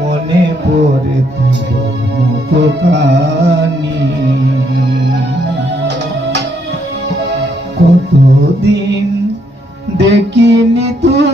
মনে পড়ে কানি কতদিন দেখিনি তুই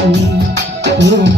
Oh,